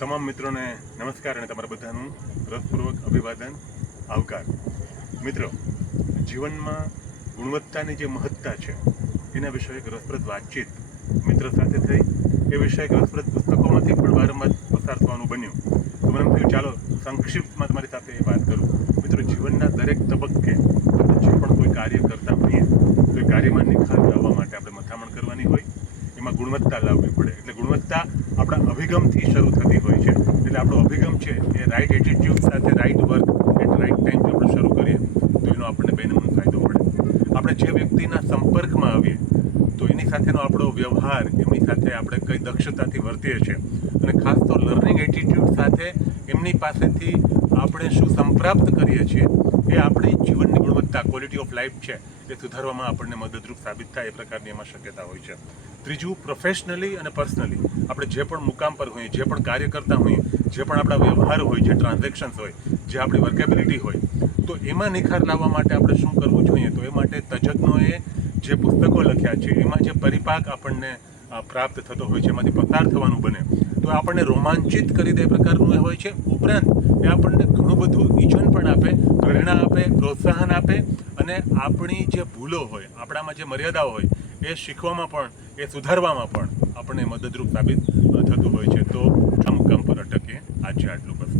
તમામ મિત્રોને નમસ્કાર અને તમારા બધાનું રસપૂર્વક અભિવાદન, આવકાર. મિત્રો, જીવનમાં ગુણવત્તાની જે મહત્તા છે, એના વિશે એક રસપ્રદ વાતચીત મિત્ર સાથે થઈ. એ વિષય એક રસપ્રદ પુસ્તકોમાંથી પણ વારંવાર પસાર થવાનું બન્યું. તો મને થયું, ચાલો, સંક્ષિપ્તમાં તમારી સાથે એ વાત કરું. મિત્રો, જીવનના દરેક તબક્કે જે પણ કોઈ કાર્ય કરતા હોઈએ, તો એ કાર્યમાં નિખાર લાવવા માટે આપણે મથામણ કરવાની હોય. એમાં ગુણવત્તા લાવવી પડે. એટલે ગુણવત્તા આપણા અભિગમથી શરૂ થતી એટલે આપણો અભિગમ છે એ રાઈટ એટીટ્યુડ સાથે right work at right time આપણે શરૂ કરીએ, તો એનો આપણને બેનમૂન ફાયદો પડે આપણે જે વ્યક્તિના સંપર્કમાં આવીએ, તો એની સાથેનો આપણો વ્યવહાર, એમની સાથે આપણે કઈ દક્ષતાથી વર્તીએ છીએ. અને ખાસ તો લર્નિંગ એટીટ્યુડ સાથે એમની પાસેથી આપણે શું સંપ્રાપ્ત કરીએ છીએ, એ આપણી જીવનની ગુણવત્તા ક્વોલિટી ઓફ લાઈફ છે. એ સુધારવામાં આપણને મદદરૂપ સાબિત થાય એ પ્રકારની એમાં શક્યતા હોય છે. ત્રીજું પ્રોફેશનલી અને પર્સનલી આપણે જે પણ મુકામ પર હોઈએ, જે પણ કાર્ય કરતા હોઈએ, જે પણ આપણા વ્યવહાર હોય, જે ટ્રાન્ઝેક્શન્સ હોય, જે આપણી વર્કેબિલિટી હોય, તો એમાં નિખાર લાવવા માટે આપણે શું કરવું જોઈએ? તો એ માટે તજજ્ઞોએ જે પુસ્તકો લખ્યા છે, એમાં જે પરિપાક આપણને પ્રાપ્ત થતો હોય છે, એમાંથી પસાર થવાનું બને, તો આપણને રોમાંચિત કરી દે એ પ્રકારનું એ હોય છે. ઉપરાંત, એ આપણને ઘણું બધું ઇજન પણ આપે, પ્રેરણા આપે, પ્રોત્સાહન આપે અને આપણી જે ભૂલો હોય, આપણામાં જે મર્યાદાઓ હોય, એ શીખવામાં પણ, એ સુધારવામાં પણ આપણને મદદરૂપ સાબિત થતું હોય છે. તો આ મુકામ પર અટકીએ આજે આટલું બસ.